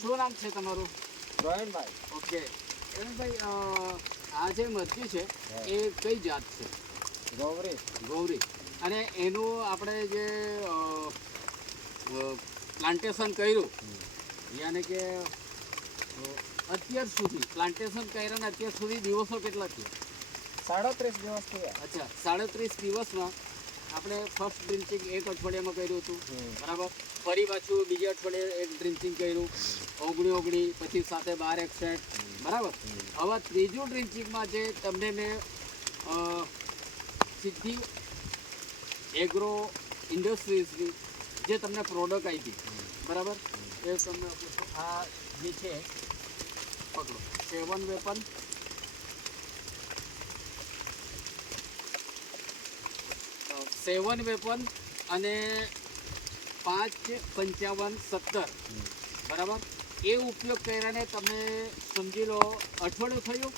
શું નામ છે તમારું? રોહનભાઈ. ઓકે ભાઈ, આ જે મરચી છે એ કઈ જાત છે? ગૌરી. ગૌરી. અને એનું આપણે જે પ્લાન્ટેશન કર્યું, યાને કે અત્યાર સુધી પ્લાન્ટેશન કર્યા ને અત્યાર સુધી દિવસો કેટલા થયા? 37 દિવસ થયા. અચ્છા, 37 દિવસમાં આપણે ફર્સ્ટ ડ્રિન્ચિંગ એક અઠવાડિયામાં કર્યું હતું, બરાબર. ફરી પાછું બીજા અઠવાડિયે એક ડ્રિન્ચિંગ કર્યું, 19 પછી સાથે 12 એકસઠ, બરાબર. હવે ત્રીજું ડ્રિન્ચિંગમાં જે તમને મેં સિદ્ધિ એગ્રો ઇન્ડસ્ટ્રીઝની જે તમને પ્રોડક્ટ આપી, બરાબર, એ તમને આ જે છે પકડો, 7 વેપન અને 55517, બરાબર. એ ઉપયોગ કર્યાને તમે સમજી લો અઠવાડિયું થયું.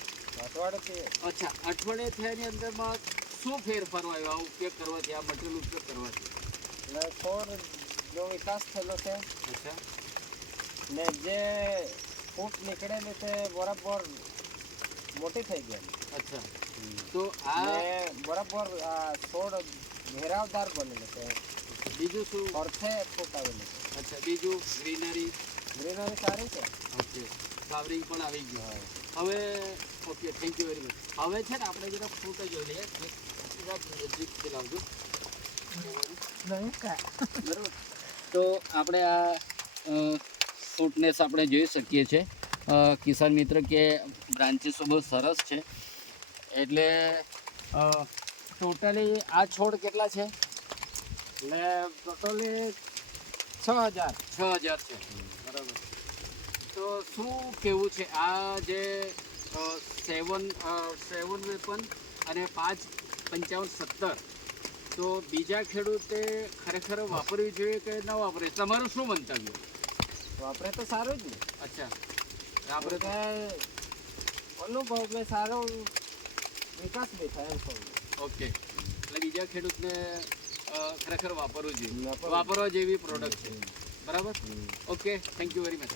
અચ્છા, અઠવાડિયે થયાની અંદરમાં શું ફેરફાર આવ્યો આ ઉપયોગ કરવાથી, આ મટીરિયલ ઉપયોગ કરવાથી? એટલે છોડનો વિકાસ થયેલો છે. અચ્છા. ને જે ફૂટ નીકળેલી તે બરાબર મોટી થઈ ગઈ. અચ્છા, તો આ બરાબર છોડ ઘેરાવદાર બનેલો છે. બીજું શું? અર્થે ફૂટ આવેલું છે. અચ્છા, બીજું ગ્રીનરી સારી છે. ઓકે, ફ્લાવરિંગ પણ આવી ગયું. હવે okay, thank you very much. હવે છે ને આપણે જરા ફ્રૂટ જોઈ લઈએ. નજીકથી લાવજો. બરાબર, તો આપણે આ ફ્રૂટનેસ આપણે જોઈ શકીએ છીએ. કિસાન મિત્ર કે બ્રાન્ચીસો બહુ સરસ છે. એટલે ટોટલી આ છોડ કેટલા છે? એટલે ટોટલી 6000 છે, બરાબર. તો શું કેવું છે આ જે 7 વેપન અને 55517, તો બીજા ખેડૂતે ખરેખર વાપરવી જોઈએ કે ન વાપરે? તમારું શું મંતવ્ય? વાપરે તો સારું જ ને. અચ્છા, આપણે તો અનુભવ મેં સારો વિકાસ બી થાય. ઓકે, એટલે બીજા ખેડૂતને ખરેખર વાપરવું જોઈએ, વાપરવા જેવી પ્રોડક્ટ છે, બરાબર. Okay, thank you very much.